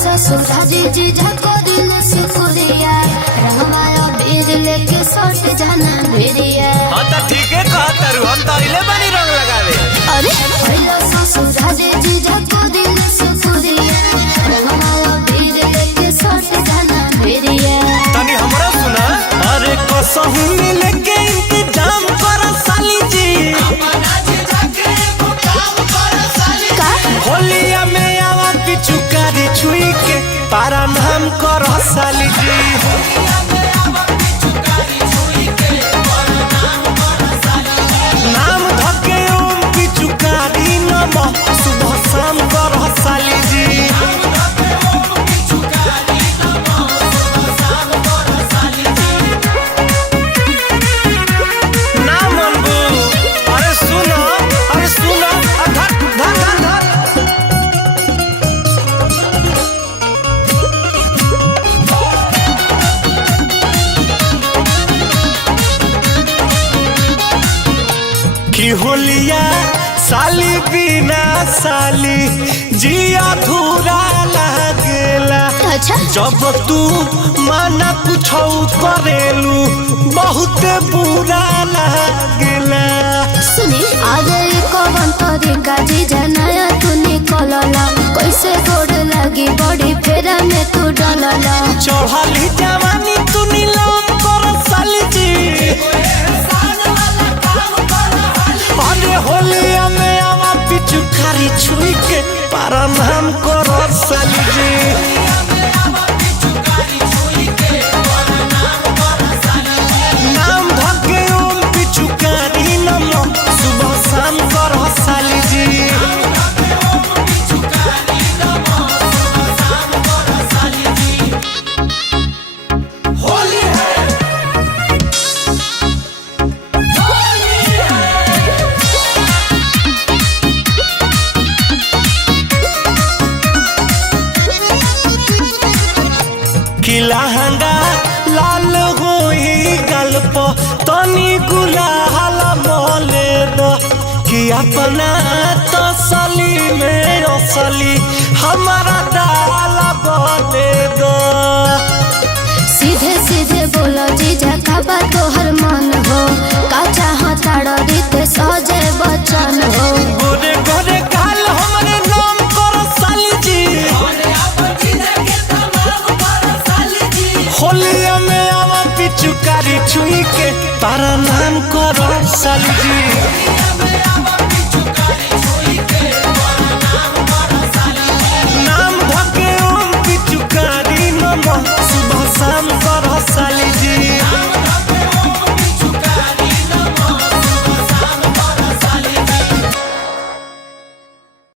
ससुरा जी झको दिन सुखुरिया रंगमाया बीर लेके सट जाना भिरिया। हां त ठीके कहत रू हम त इले बनी रंग लगावे। अरे पहिलो ससुरा जी झको दिन सुखुरिया रंगमाया बीर लेके सट जाना भिरिया। तनी हमरा सुना अरे कसहु मिले के इंतजाम कर साली जी अपना जी जाके एगो काम कर साली का होलिया में आवा पिचुकारी छुई के पारा नाम कर साली जी होलिया में आवा पिचुकारी छुई के पारा नाम कर साली जी नाम धके ओम पिचुकारी नम सुबह शाम कर साली जी नाम धके ओम पिचुकारी नम सुबह शाम कर साली जी ना मनबू अरे सुनो धर धर धर की होलिया साली बिना साली जी अधूरा लागेला। अच्छा जब तू माना कुछ करेलू बहुत बुरा लागेला। सुनी आगे कौन तरीका जी जनाया तू निकलला कैसे गोड़ लगी बड़ी फेरा में तू डलला। चढ़ली जवानी तू नीलम कर साली जी अरे होलिया में आवा पिचुकारी छुई के पारा नाम कर साली जी नाम धके ओम पिचुकारी नम सुबह शाम कर साली जी होली है किलहंगा लाल होई गल्प तनी गुलाल मोले दो कि अपना तसली में असली हमारा दाल बोले दो सीधे सीधे बोलो जीजा काबा तोहर मन हो का चाहता रीते सजे बचन हो। गोरे गोरे गाल हमरे नाम कर साली जी होलिया में आवा पिचुकारी छुई के तारा नाम कर साली जी